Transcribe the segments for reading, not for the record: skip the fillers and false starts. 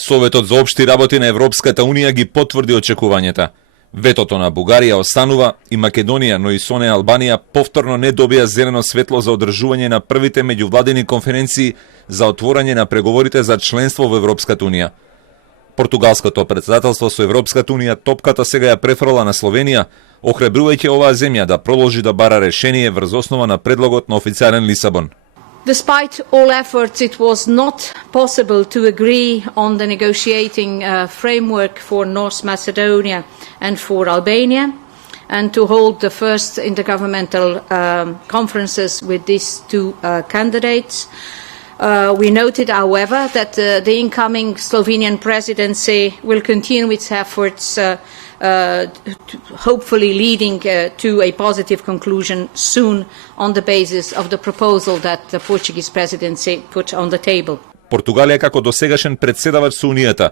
Советот за општи работи на Европската Унија ги потврди очекувањата. Ветото на Бугарија останува и Македонија, но и со неа Албанија повторно не добија зелено светло за одржување на првите меѓувладини конференции за отворање на преговорите за членство во Европската Унија. Португалското претседателство со Европската Унија топката сега ја префрла на Словенија, охрабрувајќи оваа земја да продолжи да бара решение врз основа на предлогот на официјален Лисабон. Despite all efforts, it was not possible to agree on the negotiating framework for North Macedonia and for Albania, and to hold the first intergovernmental conferences with these two candidates. We noted, however, that the incoming Slovenian presidency will continue its efforts, hopefully leading to a positive conclusion soon on the basis of the proposal that the Portuguese presidency put on the table. Португалија како досегашен претседавач со Унијата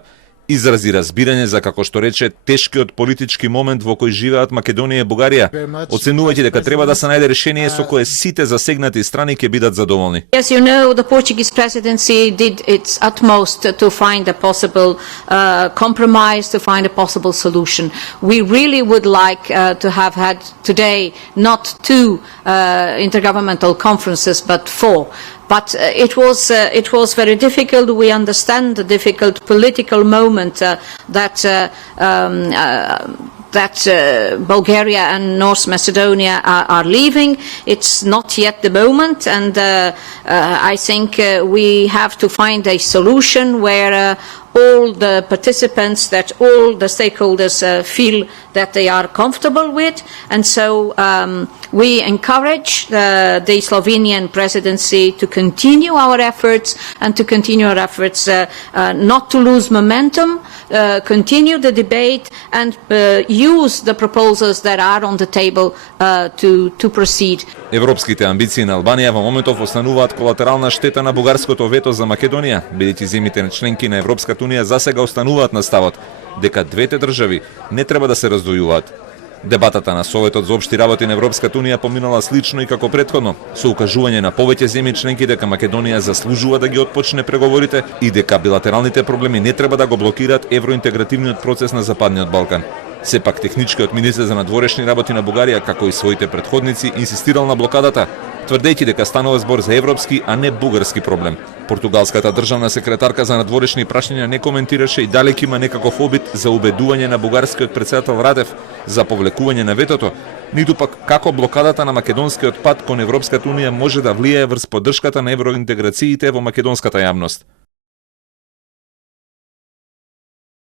изрази разбирање за, како што рече, тешкиот политички момент во кој живеат Македонија и Бугарија, оценувајќи дека треба да се најде решение со кое сите засегнати страни ќе бидат задоволни. As you know, the Portuguese presidency did its utmost to find a possible compromise, to find a possible solution. We really would like to have had today not two intergovernmental conferences but four. But it was very difficult. We understand the difficult political moment that Bulgaria and North Macedonia are leaving. It's not yet the moment, and I think we have to find a solution where all the participants, that all the stakeholders feel that they are comfortable with, and so we encourage the Slovenian presidency to continue our efforts and to continue our efforts not to lose momentum, continue the debate and use the proposals that are on the table to proceed. Европските амбиции на Албанија во моментов остануваат колатерална штета на бугарското вето за Македонија, бидејќи земјите на членки на Европската Унија засега остануваат на ставот дека двете држави не треба да се раздвојуваат. Дебатата на Советот за општи работи на Европската Унија поминала слично и како претходно, со укажување на повеќе земји членки дека Македонија заслужува да ги отпочне преговорите и дека билатералните проблеми не треба да го блокираат евроинтегративниот процес на Западниот Балкан. Сепак техничкиот министер за надворешни работи на Бугарија, како и своите претходници, инсистирал на блокадата, тврдејќи дека станува збор за европски, а не бугарски проблем. Португалската државна секретарка за надворешни прашања не коментираше и дали ќе има некаков обид за убедување на бугарскиот претседател Радев за повлекување на ветото, ниту пак како блокадата на македонскиот пат кон Европската Унија може да влијае врз поддршката на евроинтеграциите во македонската јавност.